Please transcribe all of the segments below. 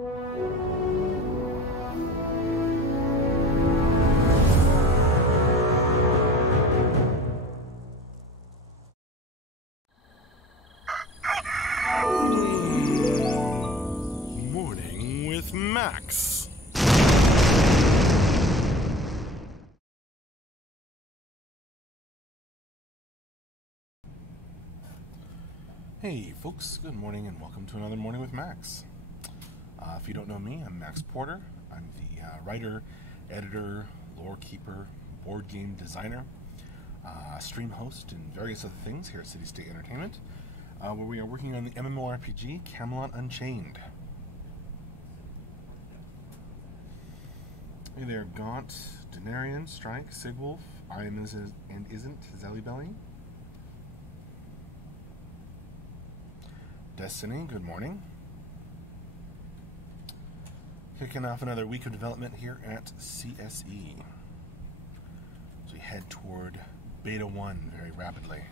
Morning with Max. Hey folks, good morning and welcome to another Morning with Max. If you don't know me, I'm Max Porter. I'm the writer, editor, lore keeper, board game designer, stream host, and various other things here at City State Entertainment, where we are working on the MMORPG Camelot Unchained. Hey there, Gaunt, Denarian, Strike, Sigwolf, I am and isn't, Zellybelly. Destiny, good morning. Kicking off another week of development here at CSE. As we head toward Beta 1 very rapidly.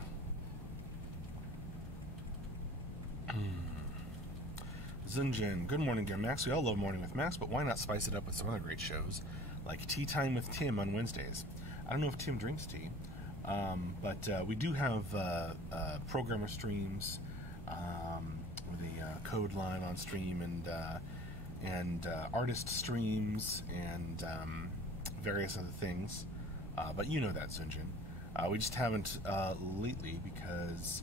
Zunjin, good morning again, Max. We all love Morning with Max, but why not spice it up with some other great shows, like Tea Time with Tim on Wednesdays? I don't know if Tim drinks tea, but we do have programmer streams, with a code line on stream, and artist streams, and various other things. But you know that, Zunjin. We just haven't lately because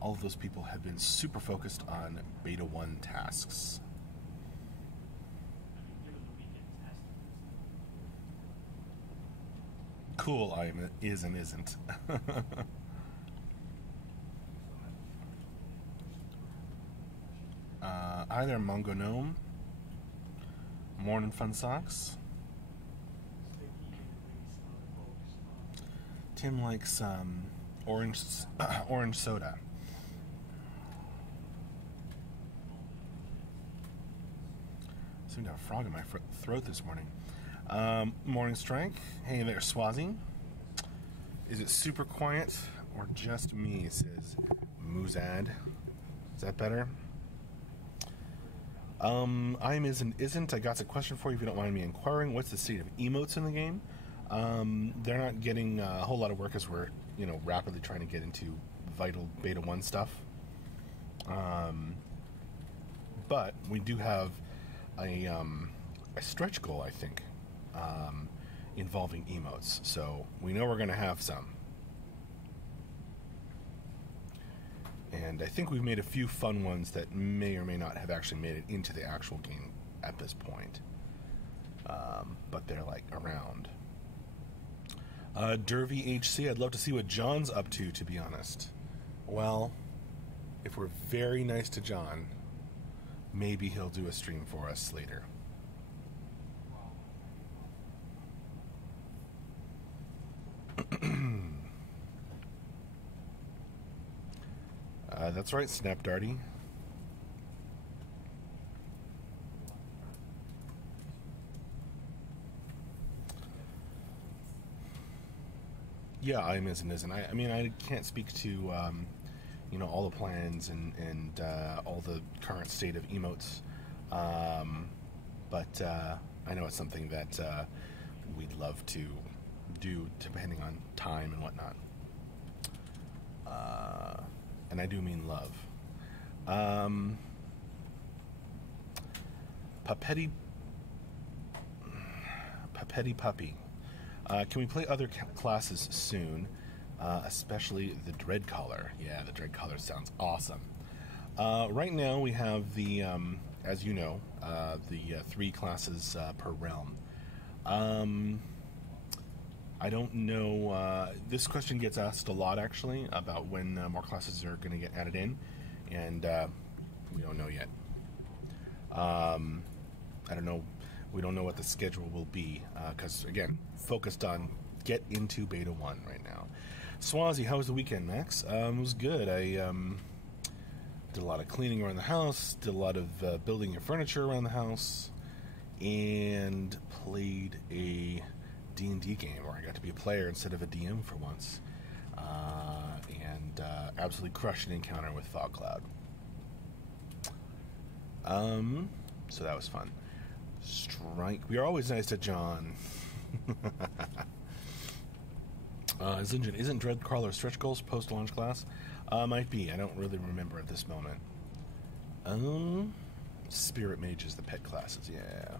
all of those people have been super focused on Beta 1 tasks. Cool, is and isn't. Hi there, Mongo Gnome. Morning, Fun Socks. Tim likes orange soda. I seem to have a frog in my throat this morning. Morning Strike. Hey there, Swazi. Is it super quiet or just me, says Muzad. Is that better? I'm isn't. I got a question for you if you don't mind me inquiring. What's the state of emotes in the game? They're not getting a whole lot of work as we're, rapidly trying to get into vital Beta 1 stuff. But we do have a stretch goal, I think, involving emotes. So we know we're going to have some. And I think we've made a few fun ones that may or may not have actually made it into the actual game at this point. But they're, around. Dervy HC, I'd love to see what John's up to be honest. Well, if we're very nice to John, maybe he'll do a stream for us later. That's right, Snap Darty. Yeah, I'm isn't. I mean, I can't speak to all the plans and all the current state of emotes, but I know it's something that we'd love to do depending on time and whatnot. And I do mean love. Papetti Puppy. Can we play other classes soon? Especially the Dreadcaller. Yeah, the Dreadcaller sounds awesome. Right now we have the, as you know, the 3 classes per realm. I don't know, this question gets asked a lot actually about when more classes are going to get added in, and we don't know yet. I don't know, we don't know what the schedule will be, because again, focused on get into Beta 1 right now. Swazi, how was the weekend, Max? It was good. I did a lot of cleaning around the house, did a lot of building your furniture around the house, and played a D&D game where I got to be a player instead of a DM for once, and absolutely crushed an encounter with Fog Cloud. So that was fun. Strike. We are always nice to John. Isn't Dreadcrawler stretch goals post-launch class? Might be. I don't really remember at this moment. Spirit Mages, the pet classes, yeah.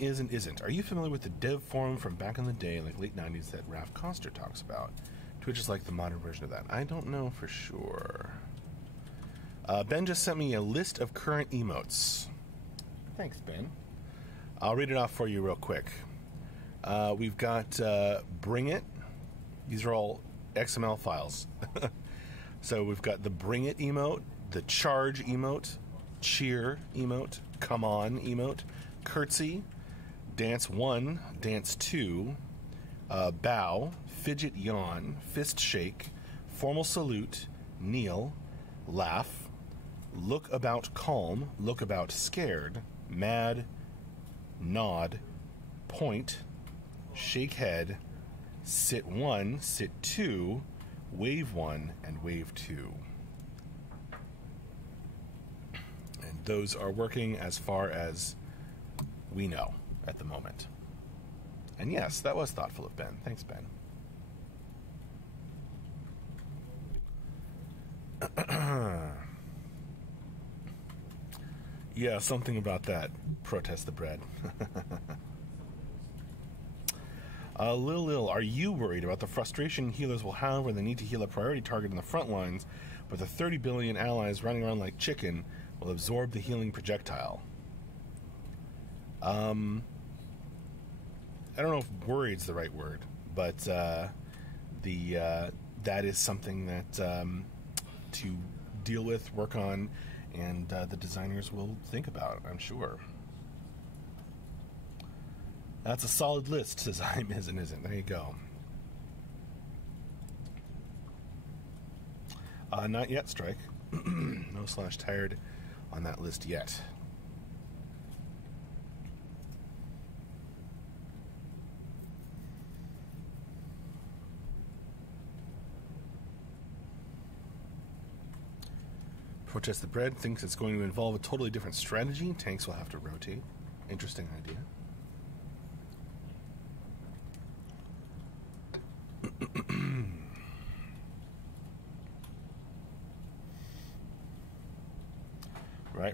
Isn't. Are you familiar with the dev forum from back in the day, like late 90s, that Raph Koster talks about? Twitch is like the modern version of that. I don't know for sure. Ben just sent me a list of current emotes. Thanks, Ben. I'll read it off for you real quick. We've got Bring It. These are all XML files. So we've got the Bring It emote, the Charge emote, Cheer emote, Come On emote, Curtsy, Dance 1, Dance 2, Bow, Fidget Yawn, Fist Shake, Formal Salute, Kneel, Laugh, Look About Calm, Look About Scared, Mad, Nod, Point, Shake Head, Sit 1, Sit 2, Wave 1, and Wave 2. And those are working as far as we know at the moment. And yes, that was thoughtful of Ben. Thanks, Ben. Yeah, something about that. Protest the bread. Lil, are you worried about the frustration healers will have when they need to heal a priority target in the front lines, but the 30 billion allies running around like chicken will absorb the healing projectile? I don't know if worried's the right word, but that is something that to deal with, work on, and the designers will think about, I'm sure. That's a solid list, says I'm isn't. There you go. Not yet, Strike. No /tired on that list yet. Protest the Bread thinks it's going to involve a totally different strategy. Tanks will have to rotate. Interesting idea.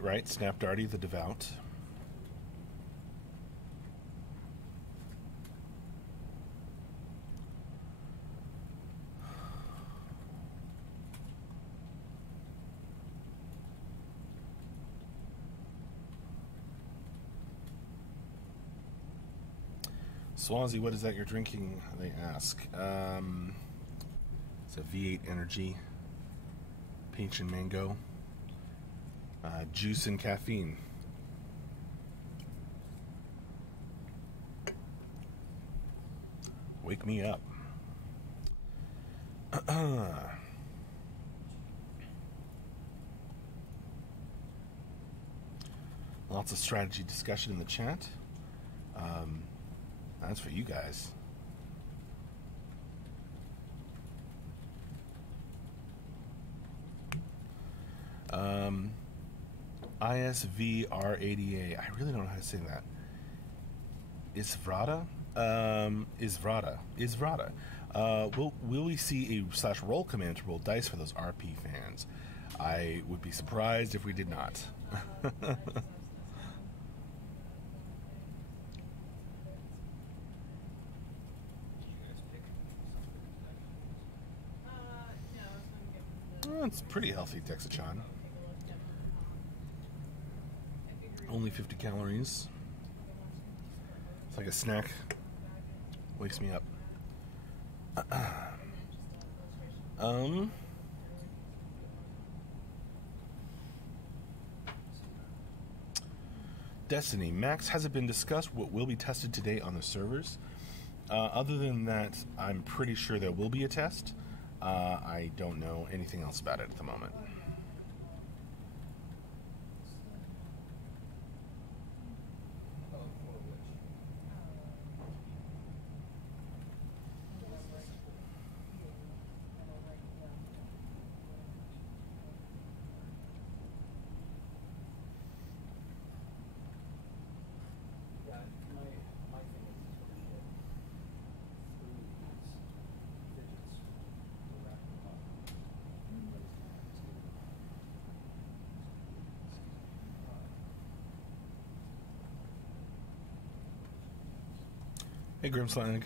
Right. Snap Darty the Devout. Swazi, what is that you're drinking? They ask. It's a V8 Energy, peach and mango, juice and caffeine. Wake me up. Lots of strategy discussion in the chat. That's for you guys. ISVR80A. I really don't know how to say that. Isvrata? Isvrata. Will we see a /roll command to roll dice for those RP fans? I would be surprised if we did not. It's pretty healthy, Texachan. Only 50 calories. It's like a snack. Wakes me up. Destiny. Max, has it been discussed what will be tested today on the servers? Other than that, I'm pretty sure there will be a test. I don't know anything else about it at the moment. Hey, Grimslag.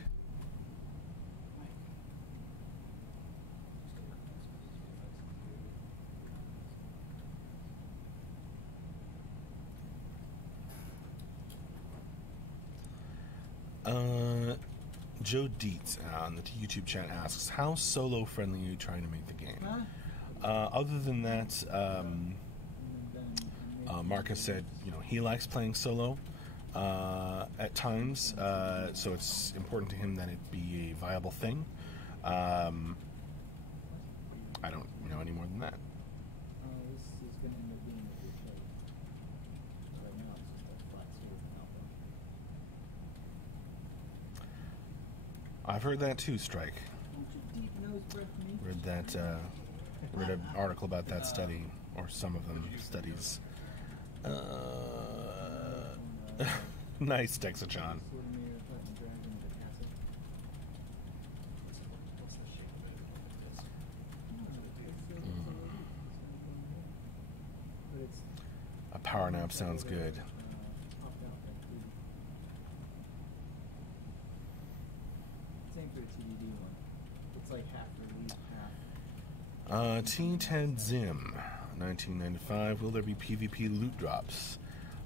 Joe Dietz on the YouTube chat asks, how solo friendly are you trying to make the game? Other than that, Marcus said, he likes playing solo at times, so it's important to him that it be a viable thing. I don't know any more than that. I've heard that too, Strike. Read an article about that study, or some of them studies. Nice, Texachan. A power nap sounds good. T10 Zim, 1995. Will there be PvP loot drops?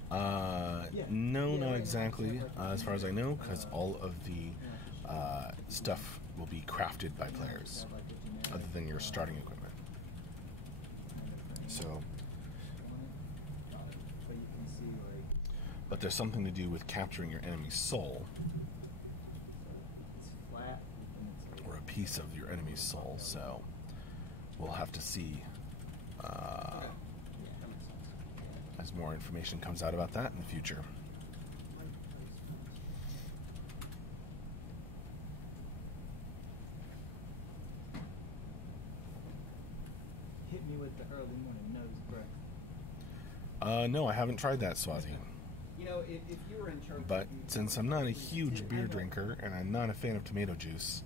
No, not exactly, as far as I know, because all of the stuff will be crafted by players, other than your starting equipment. So, but there's something to do with capturing your enemy's soul, or a piece of your enemy's soul. So, we'll have to see as more information comes out about that in the future. Hit me with the early morning nose breath. No, I haven't tried that, Swazi. If you were in charge. But since I'm not a huge beer drinker and I'm not a fan of tomato juice,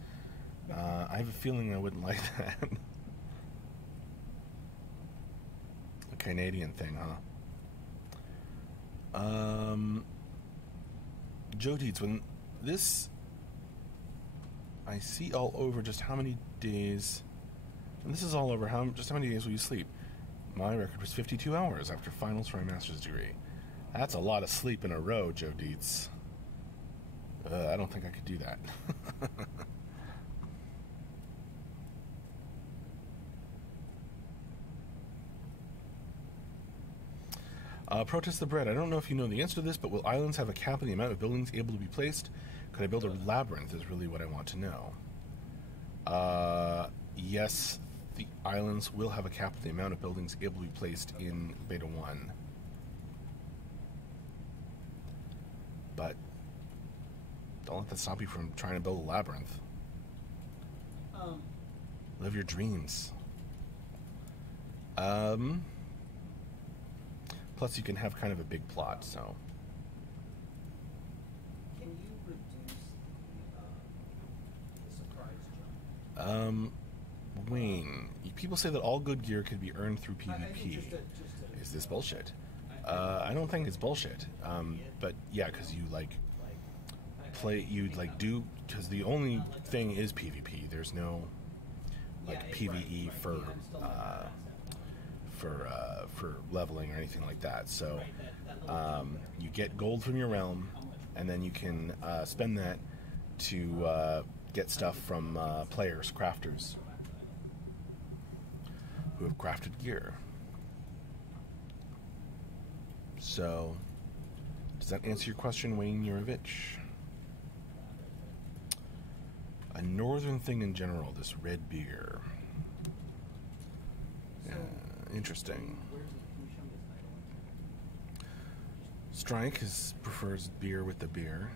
I have a feeling I wouldn't like that. A Canadian thing, huh? Joe Dietz, when this, I see all over just how many days, and this is all over just how many days will you sleep? My record was 52 hours after finals for my master's degree. That's a lot of sleep in a row, Joe Dietz. I don't think I could do that. Protest the Bread. I don't know if you know the answer to this, but will islands have a cap on the amount of buildings able to be placed? Could I build a labyrinth is really what I want to know. Yes, the islands will have a cap on the amount of buildings able to be placed in Beta 1. But don't let that stop you from trying to build a labyrinth. Live your dreams. Plus, you can have kind of a big plot, so. Can you reduce the surprise jump? Wayne, people say that all good gear could be earned through PvP. Is this bullshit? I don't think it's bullshit. But yeah, because you because the only thing is PvP. There's no PvE for leveling or anything like that. So you get gold from your realm, and then you can spend that to get stuff from players, crafters, who have crafted gear. So, does that answer your question, Wayne Yurovich? A northern thing in general, this red beer. Interesting. Strike prefers beer with the beer.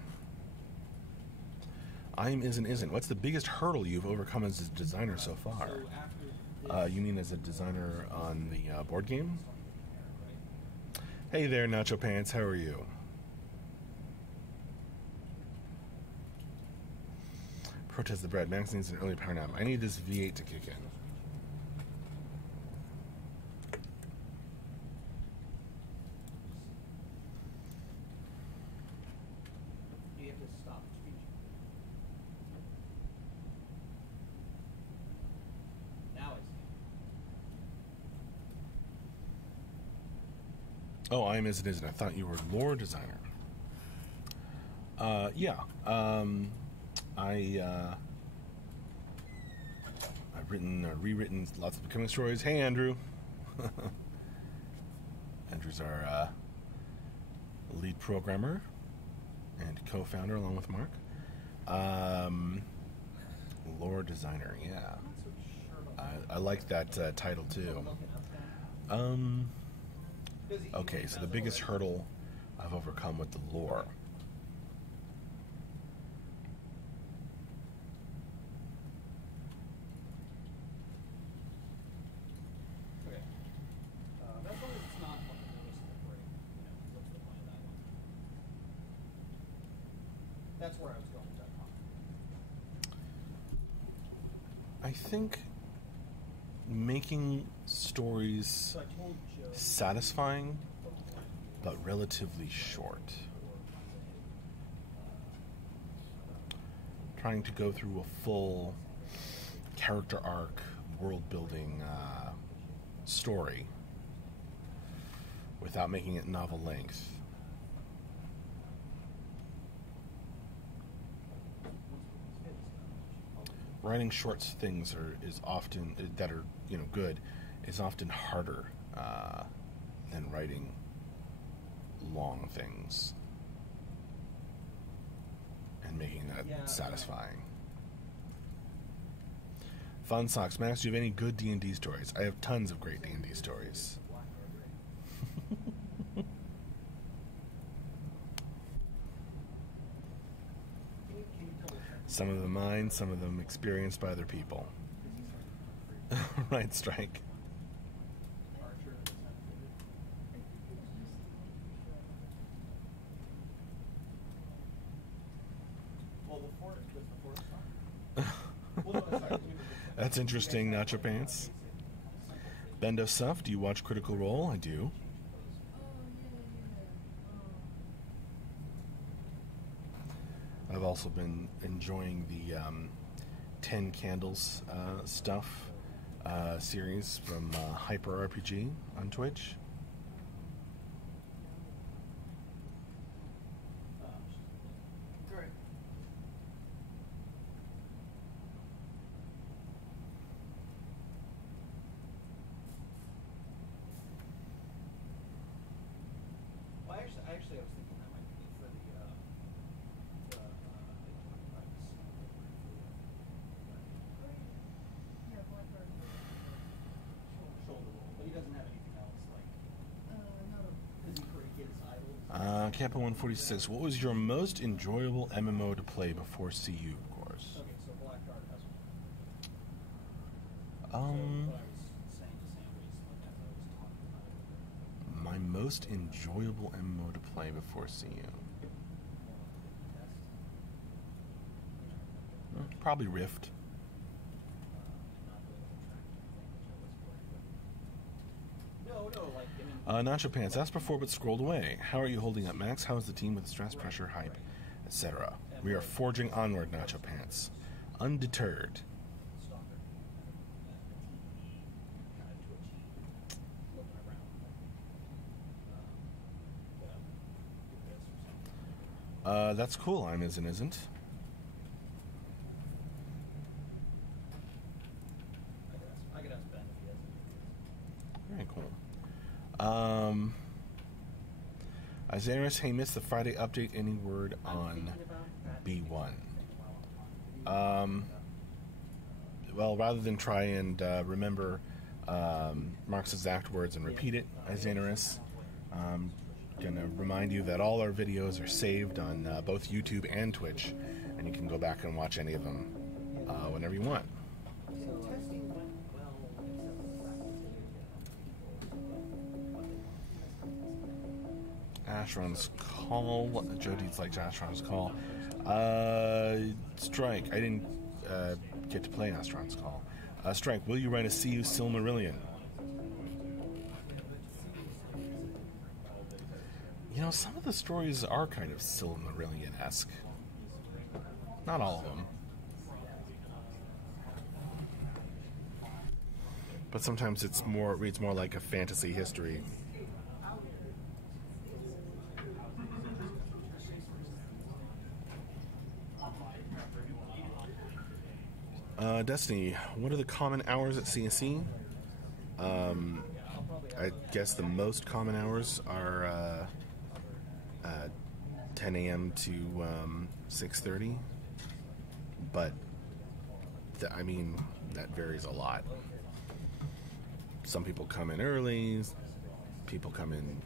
Isn't. What's the biggest hurdle you've overcome as a designer so far? You mean as a designer on the board game? Hey there, Nacho Pants. How are you? Protest the Bread. Max needs an early power nap. I need this V8 to kick in. You have to stop speech. Oh, I'm Is It Isn't. I thought you were lore designer. Yeah. I've written or rewritten lots of Becoming stories. Hey, Andrew. Andrew's our lead programmer and co-founder along with Mark. Lore designer, yeah. I like that title too. Okay, so the biggest hurdle I've overcome with the lore. That's why it's not like a noticeable break. What's the point of that one? That's where I was going with that comment. I think making stories satisfying but relatively short. Trying to go through a full character arc, world building story without making it novel length. Writing short things is often that are good is often harder than writing long things and making that satisfying. Fun Socks, Max, do you have any good D&D stories? I have tons of great D&D stories. Some of them mine, some of them experienced by other people. Right, Strike. That's interesting, Nacho Pants. Bendo Suff, do you watch Critical Role? I do. I've also been enjoying the 10 Candles stuff series from Hyper RPG on Twitch. Actually, I was thinking that might be for the 25 shoulder roll, but he doesn't have anything else like. Does he Campo 146. What was your most enjoyable MMO to play before CU, of course? Okay, so Blackguard has one. Um. So what I was saying to Sam recently as I was talking about it. My most enjoyable MMO to play before CU. Probably Rift. Nacho Pants, asked before but scrolled away. How are you holding up, Max? How is the team with stress, pressure, hype, etc.? We are forging onward, Nacho Pants. Undeterred. That's cool. I'm Isn't. I could ask Ben if he has any. Very cool. Isaiah, hey, missed the Friday update. Any word on B1? Well, rather than try and remember Mark's exact words and repeat it, Isaiah, I'm going to remind you that all our videos are saved on both YouTube and Twitch, and you can go back and watch any of them whenever you want. Ashron's Call. Jody's like Ashron's Call. Strike. I didn't get to play Astron's Call. Strike, will you write a CU Silmarillion? You know, some of the stories are kind of Silmarillion-esque. Not all of them. But sometimes it reads more like a fantasy history. Destiny, what are the common hours at CSE? I guess the most common hours are 10 a.m. to 6:30, but I mean, that varies a lot. Some people come in early, people come in,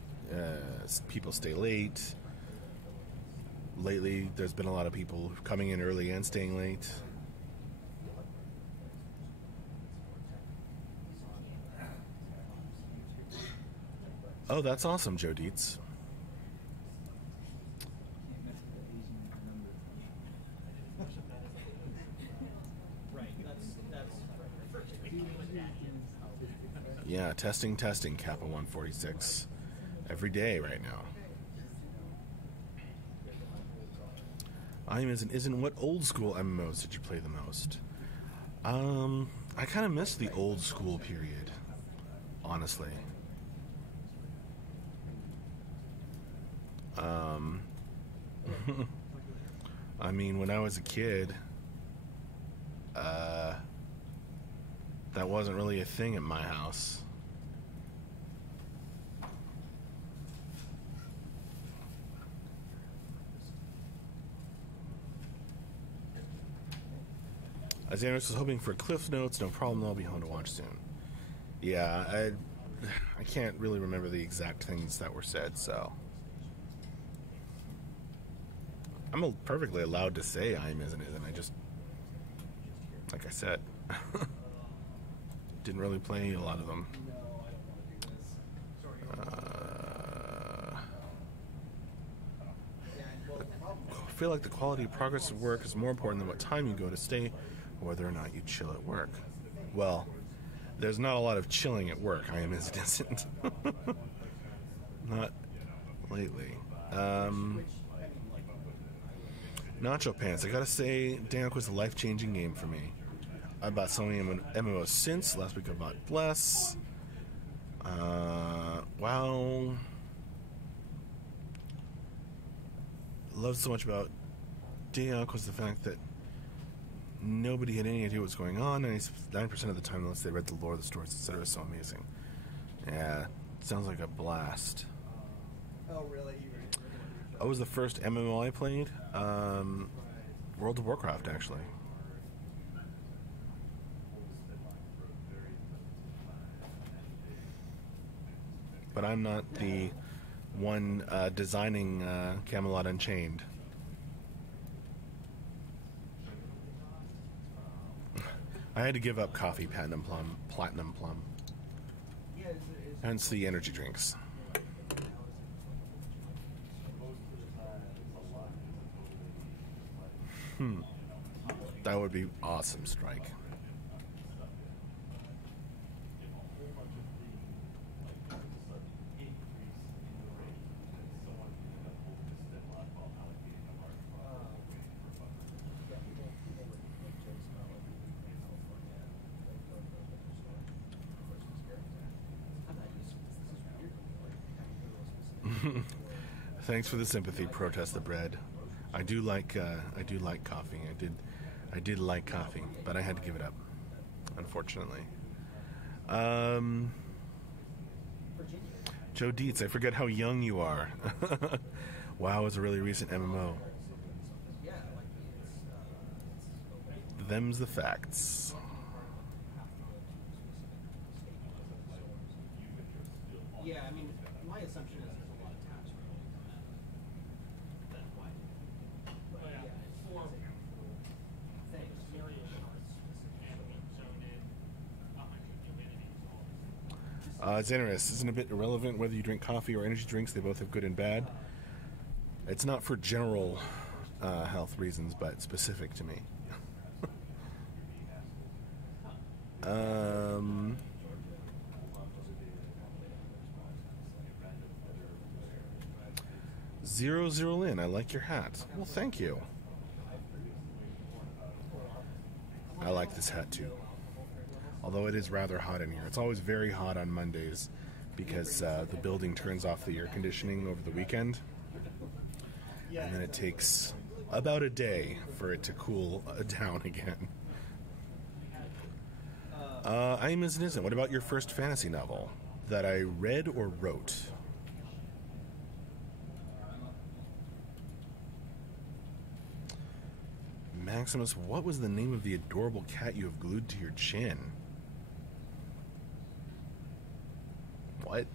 people stay late. Lately, there's been a lot of people coming in early and staying late. Oh, that's awesome, Joe Dietz. Yeah, testing, Kappa 146. Every day right now. Isn't what old school MMOs did you play the most? I kind of miss the old school period, honestly. I mean, when I was a kid, that wasn't really a thing at my house. Xanos was hoping for Cliff Notes. No problem, I'll be home to watch soon. Yeah, I can't really remember the exact things that were said, so I'm perfectly allowed to say I'm isn't. I just, like I said, didn't really play a lot of them. I feel like the quality of progress of work is more important than what time you go to stay, or whether or not you chill at work. Well, there's not a lot of chilling at work. I am isn't. Not lately. Nacho Pants. I gotta say, Dank was a life-changing game for me. I bought so many MMOs since. Last week I bought Bless. Wow. Loved so much about Dank was the fact that nobody had any idea what was going on. 99% of the time, unless they read the lore, the stories, etc., was so amazing. Yeah, sounds like a blast. Oh, really? That was the first MMO I played. World of Warcraft, actually. But I'm not the one designing Camelot Unchained. I had to give up coffee, platinum plum. Hence the energy drinks. That would be awesome, Strike. Thanks for the sympathy. Protest the bread. I do like coffee. I did like coffee, but I had to give it up, unfortunately. Joe Dietz, I forget how young you are. WoW is a really recent MMO. Them's the facts. Yeah, I mean, my assumption is there's a lot of tabs related to that. That's why. But yeah, for things, various charts, and we zoned in 100 divinities. It's interesting. Isn't it a bit irrelevant whether you drink coffee or energy drinks? They both have good and bad. It's not for general health reasons, but specific to me. 00 Lin, I like your hat. Well, thank you. I like this hat too. Although it is rather hot in here. It's always very hot on Mondays because the building turns off the air conditioning over the weekend. And then it takes about a day for it to cool down again. I am as it isn't. What about your first fantasy novel that I read or wrote? Maximus, what was the name of the adorable cat you have glued to your chin? What?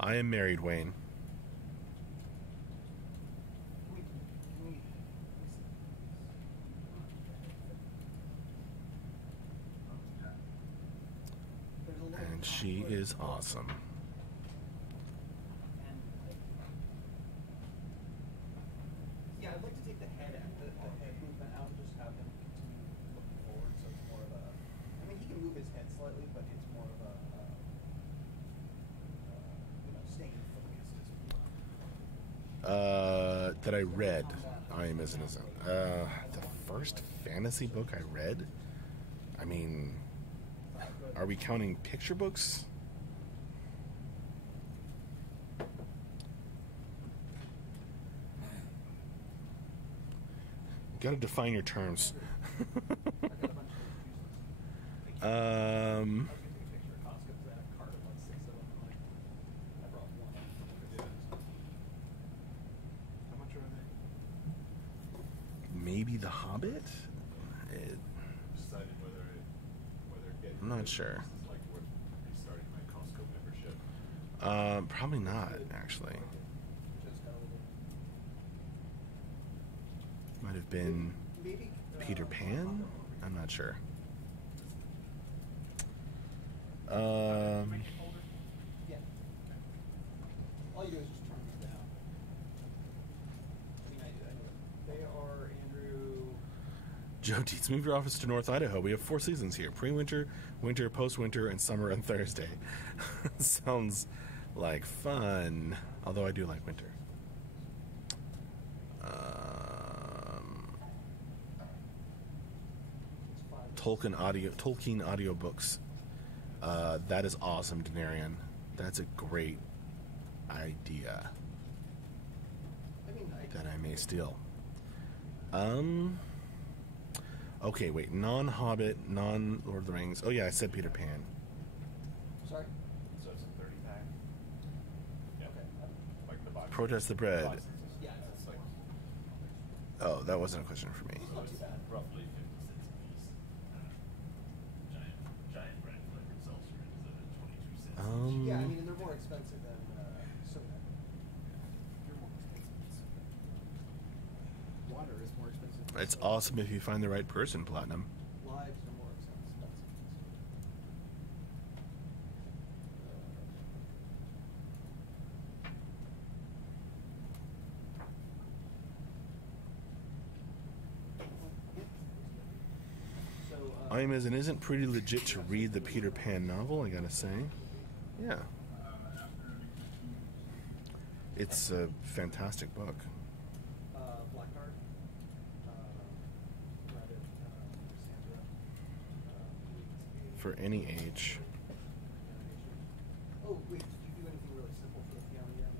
I am married, Wayne. And she is awesome. Yeah, I'd like to take the head movement out and just have him continue looking forward. So it's more of a. I mean, he can move his head slightly, but it's more of a. Staying focused. That I read. I am as it isn't. The first fantasy book I read? I mean, are we counting picture books? Got to define your terms. Maybe The Hobbit? I'm not sure. Probably not, actually. Might have been Peter Pan? I'm not sure. Yeah. All you do is just turn these down. I know. They are Andrew. Joe Dietz, move your office to North Idaho. We have 4 seasons here: pre-winter, winter, post-winter, and summer and Thursday. Sounds like fun. Although I do like winter. Tolkien audiobooks. That is awesome, Denarian. That's a great idea that I may steal. Okay, wait. Non-Hobbit, non-Lord of the Rings. Oh yeah, I said Peter Pan. Sorry? So it's a 30-pack. Yeah. Okay. Like the box. Protest the bread. Yeah, It's like, Oh, that wasn't a question for me. so it's roughly 50 cents a piece. Giant bread flavored seltzer is at 22 cents. yeah, I mean, and they're more expensive than soda. They're more expensive. Water is more expensive than It's soda. awesome if you find the right person, Platinum. Lives are more expensive. So, I am as it isn't pretty legit to read the Peter Pan novel, I gotta say. Yeah. It's a fantastic book. Blackguard, Rabbit, Cassandra, For any age. Oh, wait, did you do anything really simple for the piano yet?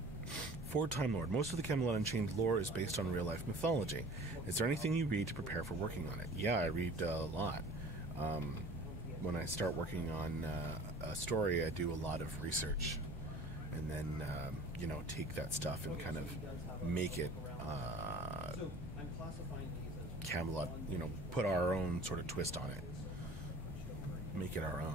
For Time Lord, most of the Camelot Unchained lore is based on real-life mythology. Is there anything you read to prepare for working on it? Yeah, I read a lot. When I start working on a story, I do a lot of research. And then, take that stuff and kind of make it So I'm classifying these as Camelot, put our own sort of twist on it. Make it our own.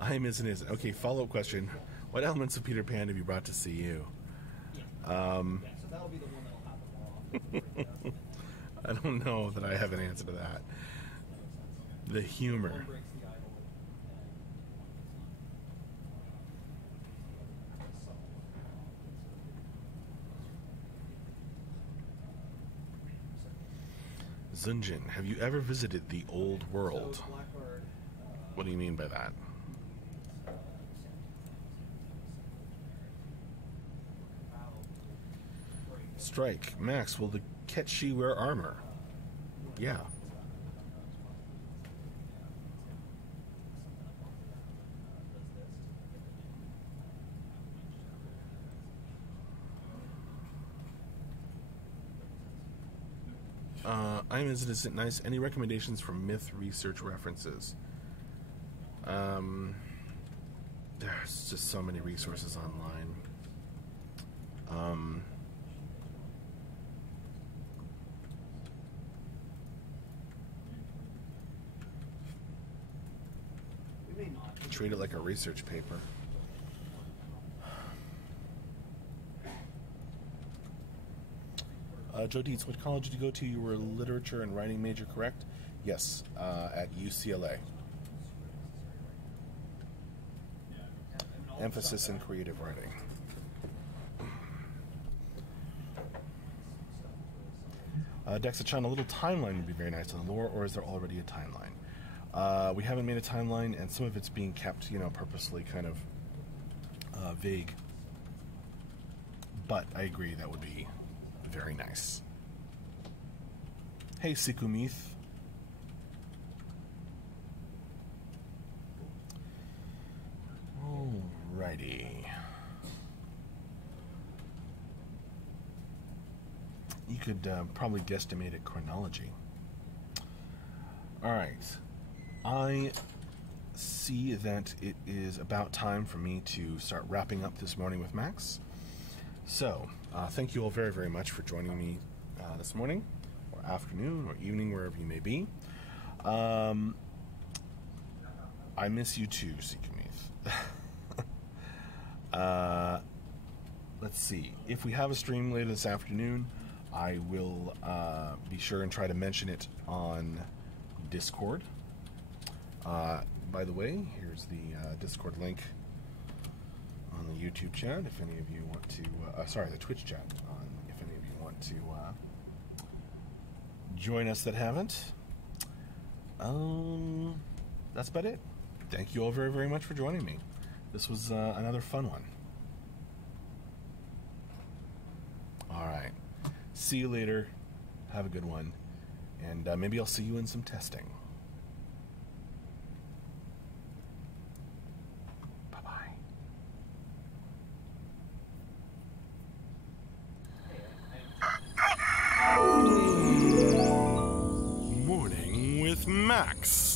I'm isn't isn't. Okay, follow-up question. What elements of Peter Pan have you brought to CU? so that'll be the one that'll happen more often. I don't know that I have an answer to that. The humor. One breaks the idol. Zunjin, have you ever visited the old world? So Blackguard. What do you mean by that? Strike. Max, will the Ketchi wear armor? Yeah. I'm as it nice. Any recommendations from myth research references? There's just so many resources online. We may not. Treat it like a research paper. Joe Dietz, what college did you go to? You were a literature and writing major, correct? Yes, at UCLA. Emphasis in creative writing. Dexachan, a little timeline would be very nice on the lore, or is there already a timeline? We haven't made a timeline, and some of it's being kept, purposely kind of vague. But I agree, that would be very nice. Hey, Sikumith. Alrighty. You could probably guesstimate a chronology. Alright. I see that it is about time for me to start wrapping up this morning with Max. So, thank you all very, very much for joining me this morning, or afternoon, or evening, wherever you may be. I miss you too, Sikumith. Let's see. If we have a stream later this afternoon, I will be sure and try to mention it on Discord. By the way, here's the Discord link on the YouTube chat if any of you want to, sorry, the Twitch chat, if any of you want to join us that haven't. That's about it. Thank you all very, very much for joining me. This was another fun one. Alright. See you later. Have a good one. And maybe I'll see you in some testing. Morning with Max.